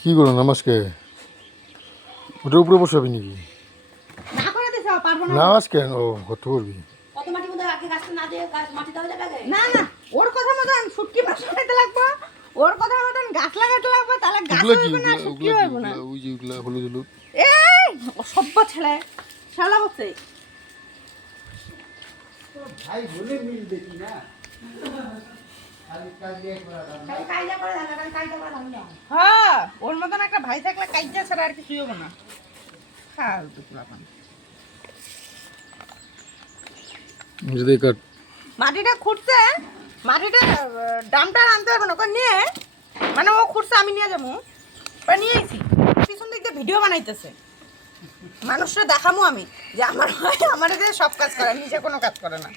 কি করো নামাজকে? ওটার উপরে বসে যাবি নাকি? নামাজ কেন? ও কত করবি? না না ওর কথা মতন শুটকি মাছ লাগাইতে লাগবো। ওর কথা মতন গাছ লাগবে তাহলে গাছ ওগুলা না শুটকি ওগুলা না। ওই যে ওগুলা হলুদ হলুদ। এই অসভ্য ছেলে শালা হচ্ছে ভাই বলে মিল দেখি না হ্যাঁ ওর মতন একটা ভাই থাকলে কাইজা ছাড়া আর কিছুই হবে না। ফালতু পোলাপান। যদি কাট মাটিটা খুঁড়ছে মাটিটা ডামটা আনতে পারব না ওকে নিয়ে মানে ও খুঁড়ছে আমি নিয়ে যাব। নিয়ে আইছি। পিছন দিক দিয়ে ভিডিও বানাইতেছে। মানুষরা দেখামো আমি যে আমার ভাই আমার দিয়ে সব কাজ করে নিজে কোনো কাজ করে না।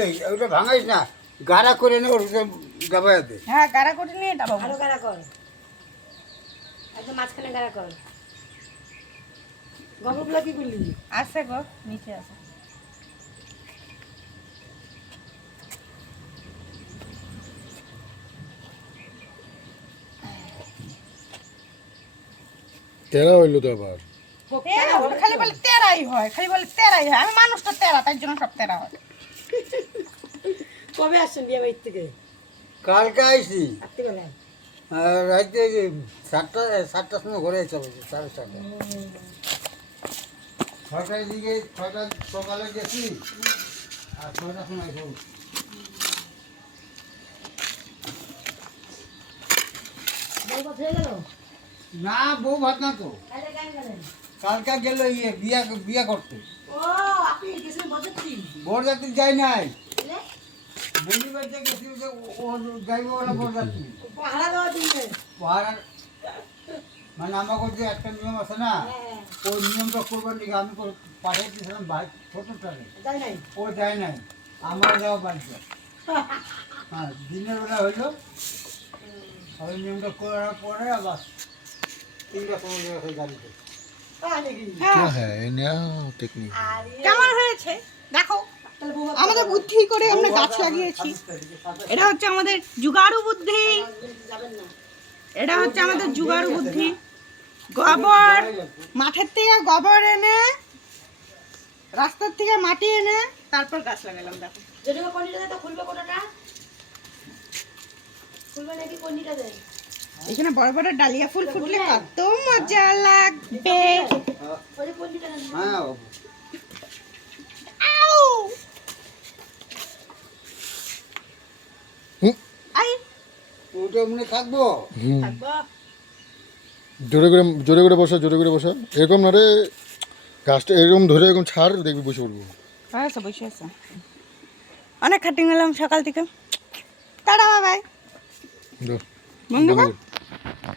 এই ওটা ভাঙাইস না গাড়া করে নে ওর হ্যাঁ গাড়া করে নিয়ে ডাবো আরও গাড়া কর। একদম মাঝখানে গাড়া কর। কি করলি আছে গো নিচে আছে। তেরা হইল তো আবার। খালি বলে তেরাই হয় খালি বলে তেরাই হয়। আমি মানুষটা তেরা তাই জন্য সব তেরা হয়। কবে আসছেন বিয়ে বাড়ির থেকে? কালকে আইসি রাত্রিবেলায়? আর রাইতে সাতটা সাতটার সময় ঘরে চলে সাড়ে ছটা ছটার দিকে ছটা সকালে গেছি আর ছটার সময়। বউ গেল? না বউ ভাত না তো। কালকে গেল ইয়ে বিয়া বিয়া করতে। বরযাত্রী? বরযাত্রী যাই নাই? বন্ধু বাড়িতে গেছি যে ও- যাইব বলে পাহারা মানে আমাকে যে একটা নিয়ম আছে না হ্যাঁ ওই নিয়মটা করবার লিগে আমি করে পাঠিয়েছিলাম ভাই ছোটটারে যাই ও যায় নাই। আমার যাওয়া বাড়িতে হ্যাঁ দিনের বেলা হইল। ওই নিয়মটা করার পরে আবার কেমন হয়েছে? দেখো, আমাদের বুদ্ধি করে আমরা গাছ লাগিয়েছি। এটা হচ্ছে আমাদের জুগাড়ু বুদ্ধি। এটা হচ্ছে আমাদের জুগাড়ু বুদ্ধি। গোবর, মাঠের থেকে গোবর এনে, রাস্তার থেকে মাটি এনে, তারপর গাছ লাগালাম, দেখো। যদি খুলবে কোটাটা খুলবে নাকি কন্ডিটা দেয়? এখানে বড় বড় ডালিয়া ফুল ফুটলে কত মজা লাগবে। হ্যাঁ আউ! আই, ওটা মনে থাকব? হুম। থাকব। জোরে করে জোরে করে বসা জোরে করে বসা। এরকম না রে গাছটা এরকম ধরে এরকম ছাড় দেখবি বসে পড়ব। হয়েছে বসে আছে। অনেক খাটিং গেলাম সকাল থেকে। টাটা বাবাই দাও, বন্ধু।